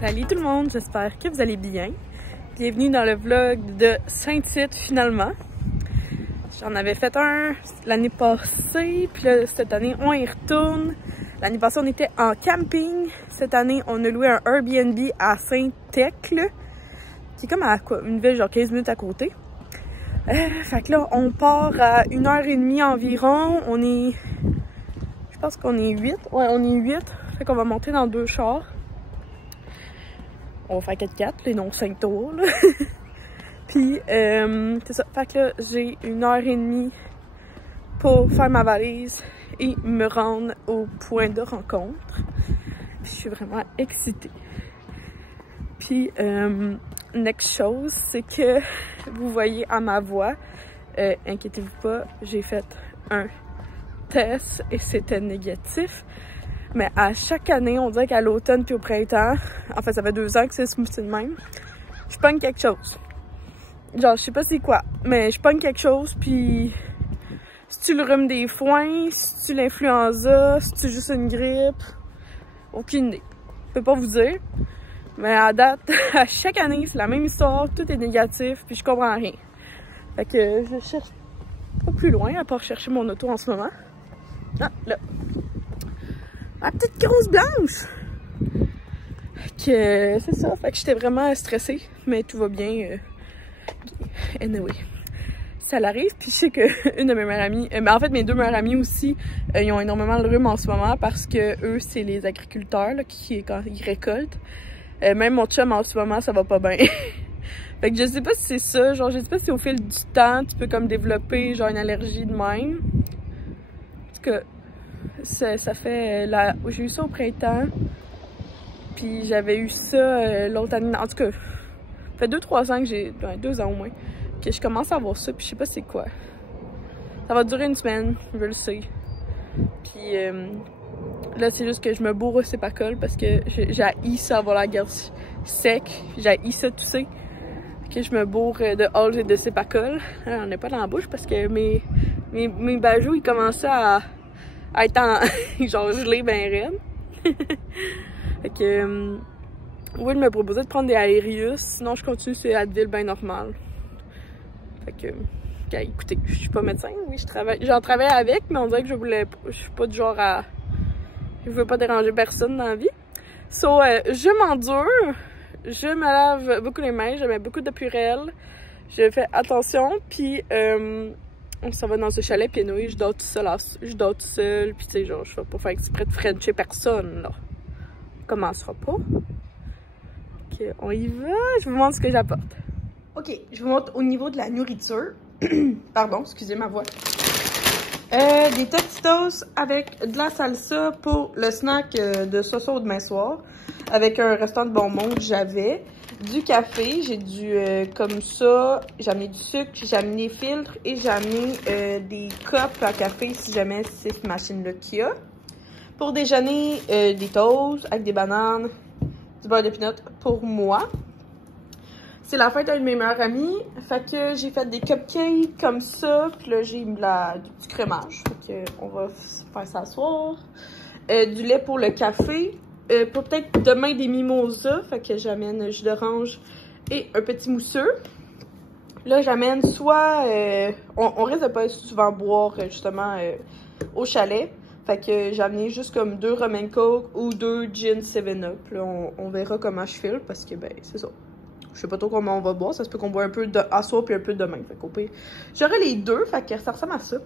Salut tout le monde, j'espère que vous allez bien. Bienvenue dans le vlog de Saint-Tite finalement. J'en avais fait un l'année passée, puis là, cette année on y retourne. L'année passée on était en camping. Cette année on a loué un Airbnb à Saint-Thècle, qui est comme à quoi, une ville genre 15 minutes à côté. Fait que là on part à 1h30 environ. On est, je pense qu'on est 8. Ouais, on est 8. Fait qu'on va monter dans 2 chars. On va faire 4x4, et non 5 tours, là. Puis, c'est ça. Fait que là, j'ai 1h30 pour faire ma valise et me rendre au point de rencontre. Puis, je suis vraiment excitée. Puis, next chose, c'est que vous voyez à ma voix, inquiétez-vous pas, j'ai fait un test et c'était négatif. Mais à chaque année, on dirait qu'à l'automne puis au printemps, en fait ça fait 2 ans que c'est smoothie de même, je pogne quelque chose. Genre je sais pas c'est quoi, mais je pogne quelque chose puis si tu le rhume des foins, si tu l'influenza, si tu juste une grippe, aucune idée. Je peux pas vous dire. Mais à date, à chaque année, c'est la même histoire, tout est négatif puis je comprends rien. Fait que je cherche pas plus loin à part chercher mon auto en ce moment. Ah, là. Ma petite grosse blanche! Que c'est ça, fait que j'étais vraiment stressée, mais tout va bien. Anyway, ça l'arrive, puis je sais que une de mes meilleures amies, en fait mes 2 meilleures amies aussi, ils ont énormément le rhume en ce moment parce que eux c'est les agriculteurs là, quand ils récoltent. Même mon chum en ce moment ça va pas bien. Fait que je sais pas si c'est ça, genre je sais pas si au fil du temps tu peux comme développer genre une allergie de même. En tout cas. Ça fait j'ai eu ça au printemps, puis j'avais eu ça l'autre année, en tout cas, ça fait 2-3 ans que j'ai, 2 ans au moins, que je commence à avoir ça, puis je sais pas c'est quoi. Ça va durer une semaine, je le sais. Puis là c'est juste que je me bourre au Cepacol parce que j'ai ça avoir la gorge sec, j'ai ça tousser. Que je me bourre de Halls et de Cepacol. On n'est pas dans la bouche parce que mes bajoux ils commençaient à être en genre gelé ben raide. Fait que Will me proposait de prendre des Aerius, sinon je continue sur Advil ben normal. Fait que écoutez, je suis pas médecin, oui, j'en travaille avec, mais on dirait que je suis pas du genre à, je veux pas déranger personne dans la vie. So, je m'endure, je me lave beaucoup les mains, je mets beaucoup de Purell, je fais attention, puis on s'en va dans ce chalet, puis anyway, je dors tout seul, puis tu sais, genre, je vais pas faire exprès de frencher personne, là. On commencera pas. Ok, on y va, je vous montre ce que j'apporte. Ok, je vous montre au niveau de la nourriture. Pardon, excusez ma voix. Des Tostitos avec de la salsa pour le snack de ce soir ou demain soir, avec un restant de bonbons que j'avais. Du café, j'ai du comme ça, j'ai amené du sucre, j'ai amené des filtres et j'ai amené des cups à café si jamais c'est cette machine-là qu'il y a. Pour déjeuner, des toasts avec des bananes, du beurre de pinot pour moi. C'est la fête d'une de mes meilleures amies, fait que j'ai fait des cupcakes comme ça, puis là j'ai mis du crémage, fait que on va faire ça ce soir. Du lait pour le café. Pour peut-être demain des mimosas, fait que j'amène jus d'orange et un petit mousseux. Là, j'amène soit... on risque de pas souvent boire justement au chalet. Fait que j'ai amené juste comme 2 rum and coke ou 2 gin 7-up. Là, on verra comment je file parce que ben c'est ça. Je sais pas trop comment on va boire. Ça se peut qu'on boit un peu à soir puis un peu demain. Fait qu'au pire, j'aurai les 2, fait que ça ressemble à ça.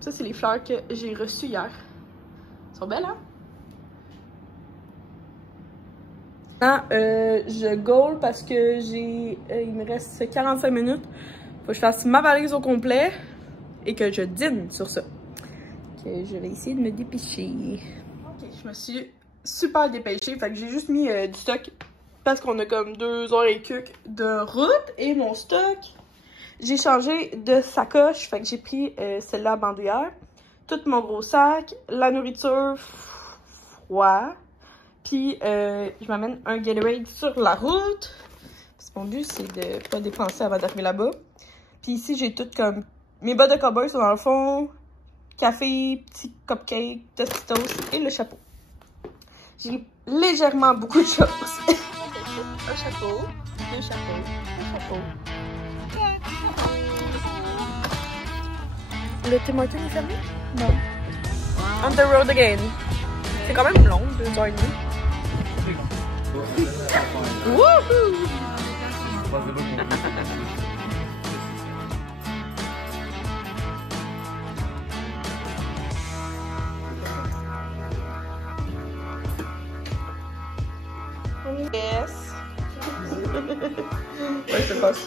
Ça, c'est les fleurs que j'ai reçues hier. Elles sont belles, hein? Je goal parce que il me reste 45 minutes. Faut que je fasse ma valise au complet et que je dîne sur ça. Que je vais essayer de me dépêcher. Ok, je me suis super dépêchée. Fait que j'ai juste mis du stock parce qu'on a comme 2 heures et quelques de route. Et mon stock, j'ai changé de sacoche. Fait que j'ai pris celle-là à bandoulière. Tout mon gros sac, la nourriture, froid. Puis, je m'amène un Gatorade sur la route. Parce que mon but, c'est de pas dépenser avant d'arriver là-bas. Puis ici, j'ai tout comme... Mes bottes de cowboy sont dans le fond. Café, petit cupcake, Tostitos et le chapeau. J'ai légèrement beaucoup de choses. Un chapeau, deux chapeaux, un chapeau. Le Tim Hortons est fermé? Non. On the road again. C'est quand même long, 2h30. Wouhou! Yes. Ouais, je passe.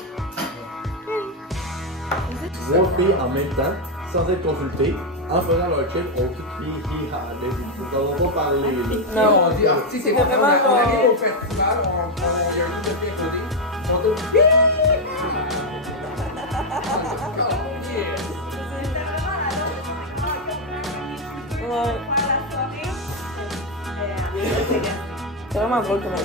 Zéro filles en même temps, sans être consultées, en faisant leur check, on tout hi-ha. Mais ils ne vont pas parler. Non, on dit, tu sais, c'est vraiment. On arrive au festival, on a un groupe de filles codées, on dit, ouais. C'est vraiment drôle comme on dit.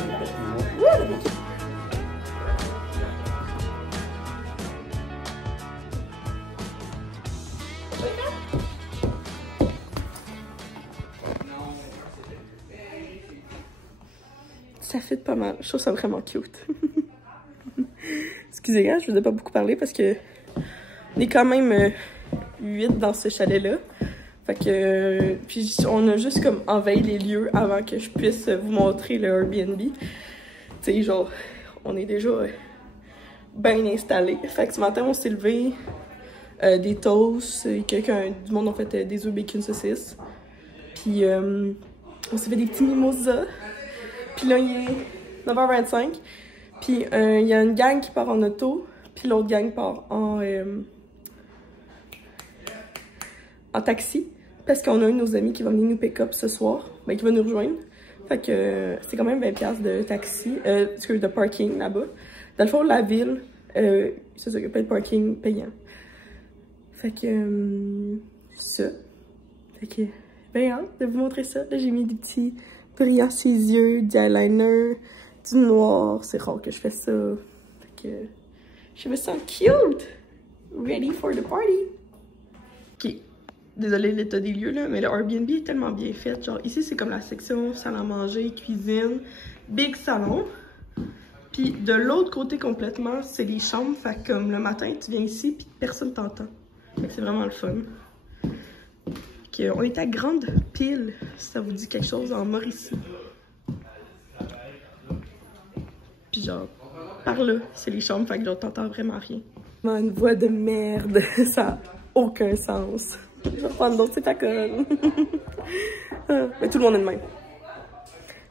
Ça fit pas mal. Je trouve ça vraiment cute. Excusez, hein, je vous ai pas beaucoup parlé parce que on est quand même 8 dans ce chalet-là. Fait que puis on a juste comme envahi les lieux avant que je puisse vous montrer le Airbnb. Tu sais, genre, on est déjà bien installé. Fait que ce matin, on s'est levé des toasts, du monde a fait des œufs bacon saucisses. Puis on s'est fait des petits mimosas. Puis là, il est 9h25. Puis il y a une gang qui part en auto. Puis l'autre gang part en taxi. Parce qu'on a un de nos amis qui va venir nous pick-up ce soir. Ben, qui va nous rejoindre. Fait que c'est quand même 20$ de taxi. De parking là-bas. Dans le fond, la ville, ça s'occupe de parking payant. Fait que ça. Fait que ben hâte de vous montrer ça. Là, j'ai mis des petits brillants sur les yeux, du eyeliner, du noir. C'est rare que je fais ça. Fait que je me sens cute. Ready for the party. Ok. Désolée l'état des lieux là, mais le Airbnb est tellement bien fait. Genre ici c'est comme la section salle à manger, cuisine, big salon. Puis de l'autre côté complètement, c'est les chambres. Fait que comme le matin, tu viens ici puis personne t'entend. Fait que c'est vraiment le fun. On est à Grande Pile, si ça vous dit quelque chose, en Mauricie. Puis genre, par là, c'est les chambres, fait que genre, t'entends vraiment rien. Une voix de merde, ça n'a aucun sens. Je vais prendre d'autres, c'est ta conne. Mais tout le monde est de même.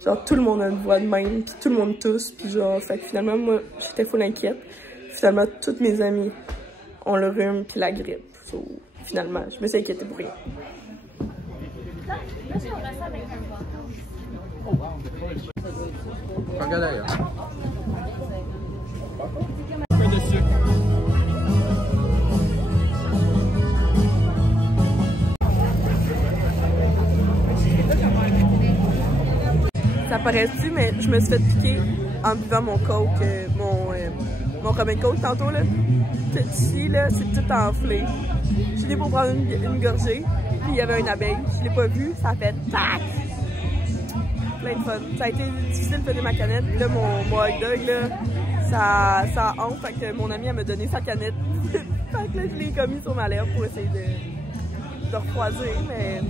Genre, tout le monde a une voix de même, puis tout le monde tousse, puis genre, fait que finalement, moi, j'étais full inquiète. Finalement, toutes mes amies ont le rhume puis la grippe. So, finalement, je me suis inquiétée pour rien. Regarde ailleurs. Ça paraît-tu, mais je me suis fait piquer en buvant mon coke, mon rum and coke tantôt là. Tout ici là, c'est tout enflé. Je l'ai pour prendre une gorgée, puis il y avait une abeille. Je l'ai pas vue, ça a fait tac! Plein de fun. Ça a été difficile de finir ma canette. Puis là, mon hot dog, là, ça honte. Fait que mon amie, elle m'a donné sa canette. Fait que là, je l'ai commis sur ma lèvre pour essayer de refroidir, mais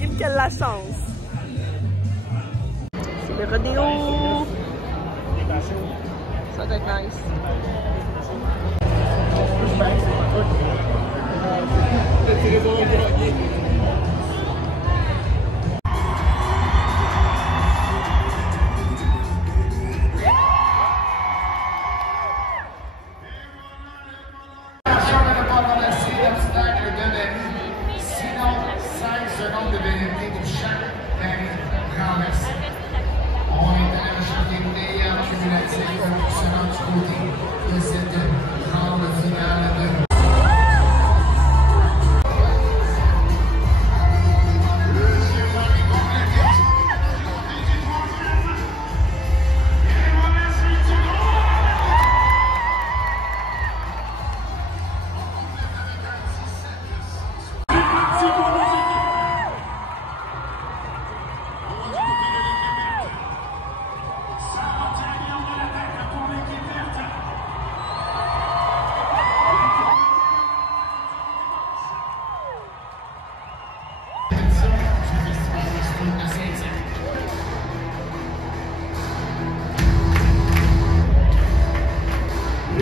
il me quelle la chance. C'est le rodéo. Ça doit être nice.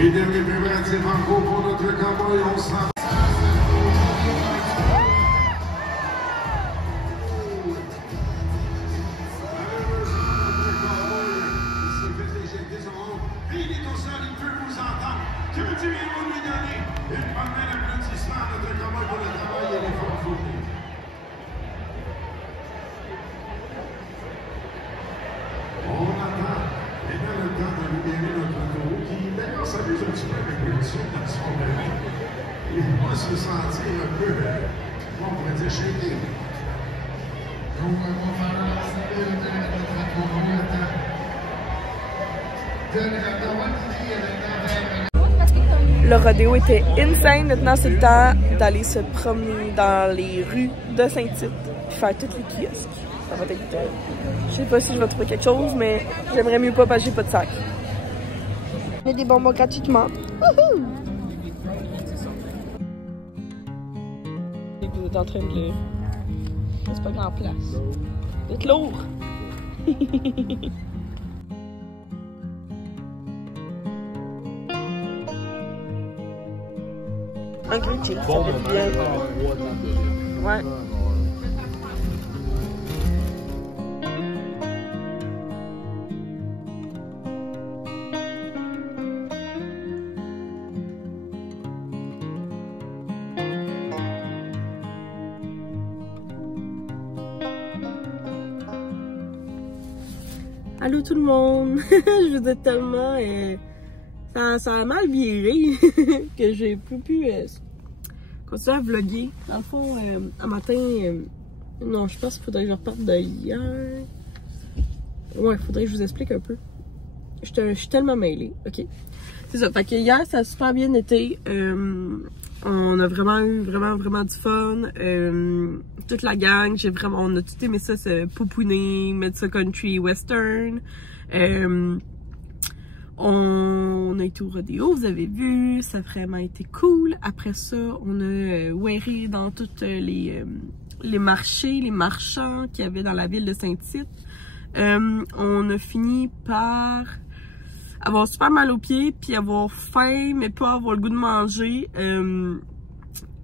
Et dernier préparatif en cours pour notre cowboy, on s'en se sentir un peu, on pourrait dire, shaké. Donc, on va faire un lancement de notre convoi à temps. Le rodéo était insane. Maintenant, c'est le temps d'aller se promener dans les rues de Saint-Tite puis faire toutes les kiosques. Ça va être... je sais pas si je vais trouver quelque chose, mais j'aimerais mieux pas parce que j'ai pas de sac. Il y a des bonbons gratuitement. Wouhou! Vous êtes en train de le... C'est pas grand place. Vous êtes lourd! Un grilled cheese, ça fait bien. Ouais. Allô tout le monde! Je vous ai tellement... ça a mal viré que j'ai plus pu continuer à vlogger. Dans le fond, un matin... non, je pense qu'il faudrait que je reparte de hier. Ouais, il faudrait que je vous explique un peu. Je suis tellement mêlée. Ok. C'est ça. Fait que hier, ça a super bien été. On a vraiment eu vraiment du fun. Toute la gang, on a tout aimé ça, se pouponner, mettre ça country western. On a été au rodéo, vous avez vu, ça a vraiment été cool. Après ça, on a wearé dans tous les marchés, les marchands qu'il y avait dans la ville de Saint-Tite. On a fini par avoir super mal aux pieds, puis avoir faim, mais pas avoir le goût de manger.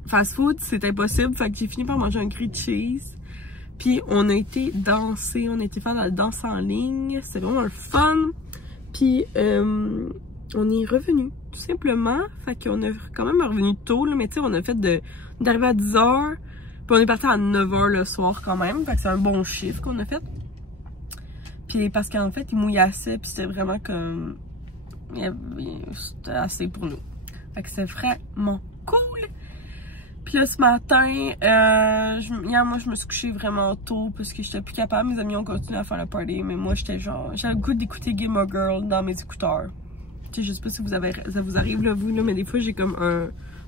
Fast food, c'est impossible, fait que j'ai fini par manger un grilled cheese. Puis on a été danser, on a été faire de la danse en ligne, c'était vraiment un fun. Puis on est revenu, tout simplement. Fait qu'on est quand même revenu tôt, là, mais tu sais, on a fait d'arriver à 10h, puis on est parti à 9h le soir quand même. Fait que c'est un bon chiffre qu'on a fait. Puis parce qu'en fait, il mouillassait, puis c'était vraiment comme... C'était assez pour nous. Fait que c'est vraiment cool. Puis là, ce matin, hier, moi, je me suis couchée vraiment tôt parce que j'étais plus capable. Mes amis ont continué à faire la party, mais moi, j'étais genre... J'avais le goût d'écouter Gilmore Girls dans mes écouteurs. Tu sais, je sais pas si ça vous arrive, là, vous, là, mais des fois, j'ai comme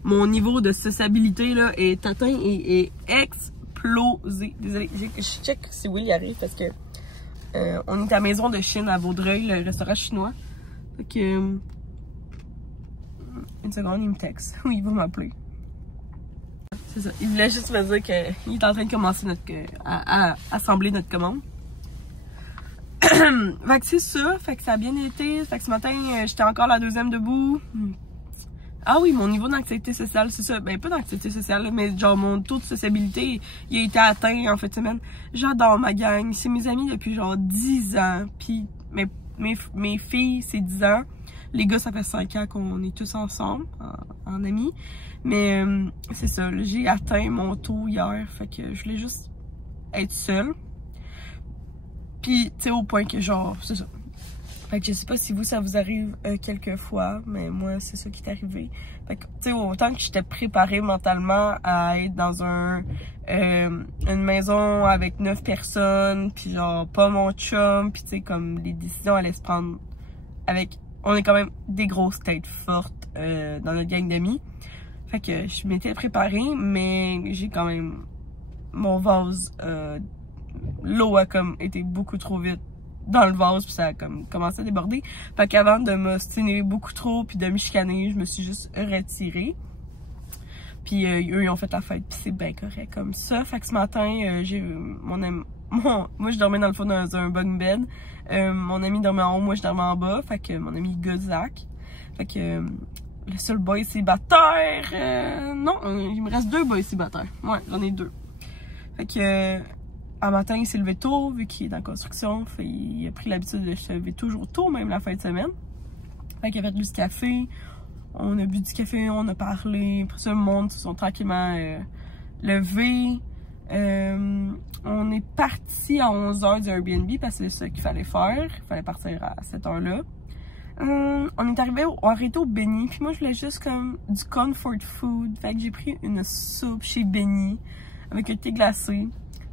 mon niveau de sociabilité, là, est atteint et est explosé. Désolée, je check si Will y arrive parce que on est à Maison de Chine à Vaudreuil, le restaurant chinois. Fait que... une seconde, il me texte. Oui, il va m'appeler. C'est ça. Il voulait juste me dire qu'il est en train de commencer à assembler notre commande. Fait que c'est ça. Fait que ça a bien été. Fait que ce matin, j'étais encore la deuxième debout. Ah oui, mon niveau d'anxiété sociale, c'est ça. Ben, pas d'anxiété sociale, mais genre mon taux de sociabilité, il a été atteint en fin de semaine. J'adore ma gang. C'est mes amis depuis genre 10 ans. Puis mes filles, c'est 10 ans. Les gars, ça fait 5 ans qu'on est tous ensemble, en amis. Mais c'est ça, j'ai atteint mon taux hier, fait que je voulais juste être seule. Puis, tu sais, au point que genre, c'est ça. Fait que je sais pas si vous, ça vous arrive quelques fois, mais moi, c'est ça qui est arrivé. Fait que, tu sais, autant que j'étais préparée mentalement à être dans une maison avec 9 personnes, puis genre, pas mon chum, puis tu sais, comme les décisions allaient se prendre avec... On est quand même des grosses têtes fortes dans notre gang d'amis. Fait que je m'étais préparée, mais j'ai quand même... Mon vase, l'eau a comme été beaucoup trop vite dans le vase, puis ça a comme commencé à déborder. Fait qu'avant de m'ostiner beaucoup trop, puis de me chicaner, je me suis juste retirée. Puis eux, ils ont fait la fête, puis c'est bien correct comme ça. Fait que ce matin, j'ai moi, je dormais dans le fond dans un bunk bed. Mon ami dormait en haut, moi je dormais en bas. Fait que mon ami Gozak. Fait que le seul boy célibataire, non, il me reste 2 boys célibataires. Ouais, j'en ai 2. Fait que un matin, il s'est levé tôt, vu qu'il est dans la construction. Fait il a pris l'habitude de se lever toujours tôt, même la fin de semaine. Fait qu'il a fait du café. On a bu du café, on a parlé. Après ça, le monde se sont tranquillement levés. On est parti à 11h du Airbnb parce que c'est ça qu'il fallait faire. Il fallait partir à cette heure-là. On est arrivé au Benny. Puis moi, je voulais juste comme du comfort food. Fait que j'ai pris une soupe chez Benny avec un thé glacé.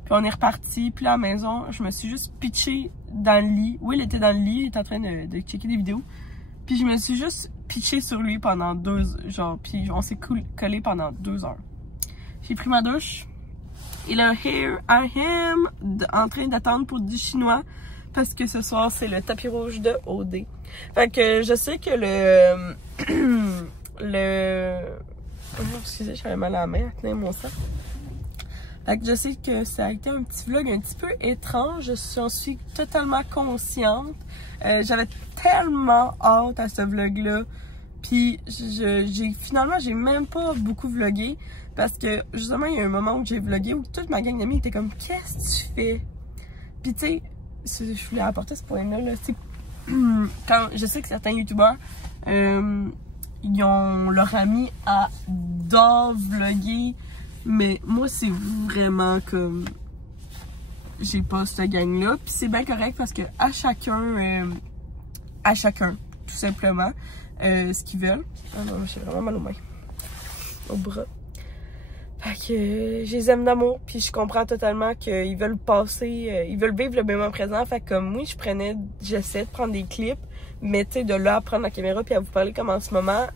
Puis on est reparti. Puis là, à la maison, je me suis juste pitchée dans le lit. Oui, il était dans le lit. Il était en train de checker des vidéos. Puis je me suis juste pitchée sur lui pendant 2 genre. Puis on s'est collé pendant 2 heures. J'ai pris ma douche. Et là, here I am, en train d'attendre pour du chinois. Parce que ce soir, c'est le tapis rouge de OD. Fait que je sais que oh, excusez, j'avais mal à la main à tenir mon sac. Fait que je sais que ça a été un petit vlog un petit peu étrange. J'en suis totalement consciente. J'avais tellement hâte à ce vlog-là. Puis finalement, j'ai même pas beaucoup vlogué. Parce que justement, il y a un moment où j'ai vlogué où toute ma gang d'amis était comme « Qu'est-ce que tu fais? » Puis tu sais, je voulais apporter ce point-là. Là, quand je sais que certains youtubeurs, ils ont leur ami adore vlogger. Mais moi, c'est vraiment comme... J'ai pas cette gang-là. Puis c'est bien correct parce que à chacun, tout simplement, ce qu'ils veulent. Ah non, j'ai vraiment mal aux mains. Au bras. Fait que je les aime d'amour. Puis je comprends totalement qu'ils veulent passer... ils veulent vivre le moment présent. Fait que comme moi, j'essaie de prendre des clips. Mais tu sais, de là à prendre la caméra puis à vous parler comme en ce moment,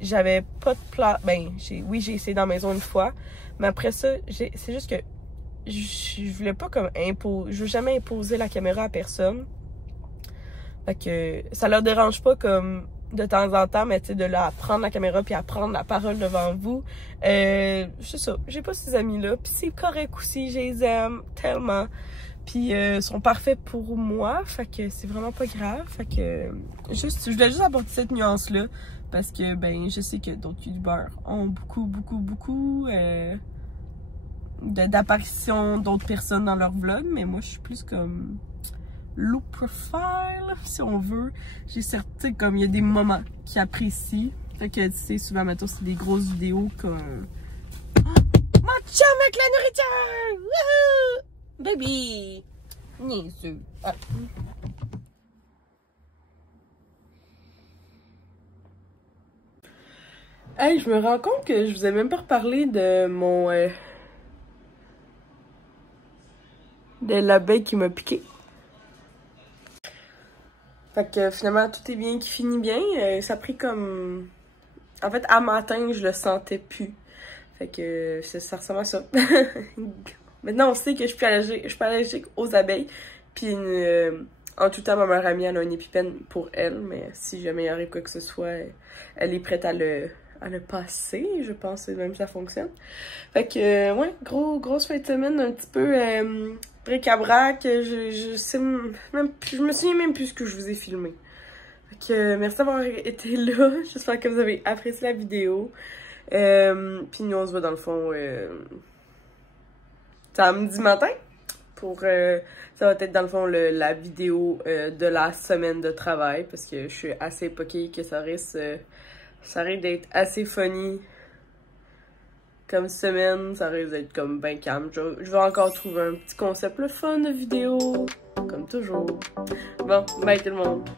j'avais pas de place. Ben, oui, j'ai essayé dans la maison une fois. Mais après ça, c'est juste que je voulais pas comme je veux jamais imposer la caméra à personne. Fait que ça leur dérange pas comme de temps en temps, mais tu sais, de là à prendre la caméra puis à prendre la parole devant vous. C'est ça, j'ai pas ces amis-là. Puis c'est correct aussi, je les aime tellement. Puis sont parfaits pour moi, fait que c'est vraiment pas grave. Fait que je voulais juste apporter cette nuance-là. Parce que ben je sais que d'autres youtubeurs ont beaucoup d'apparitions d'autres personnes dans leur vlog. Mais moi je suis plus comme low profile, si on veut. J'ai certain comme il y a des moments qui apprécient. Fait que tu sais, souvent maintenant c'est des grosses vidéos comme mon chum avec la nourriture! Wouhou! Baby! Niaiseux. Ah. Hey, je me rends compte que je vous ai même pas reparlé de mon... de l'abeille qui m'a piqué. Fait que finalement, tout est bien qui finit bien. Ça a pris comme... En fait, à matin, je le sentais plus. Fait que ça ressemble à ça. Maintenant, on sait que je suis allergique aux abeilles. Puis, en tout temps, ma meilleure amie, elle a une épipène pour elle. Mais si jamais il arrive quoi que ce soit, elle est prête à le passer. Je pense que même ça fonctionne. Fait que, ouais, grosse fin de semaine, un petit peu bric-à-brac. Je me souviens même plus ce que je vous ai filmé. Fait que, merci d'avoir été là. J'espère que vous avez apprécié la vidéo. Puis nous, on se voit dans le fond... samedi matin pour ça va être dans le fond la vidéo de la semaine de travail parce que je suis assez poquée que ça risque d'être assez funny comme semaine, ça risque d'être comme ben calme. Je vais encore trouver un petit concept le fun de vidéo comme toujours. Bon, bye tout le monde.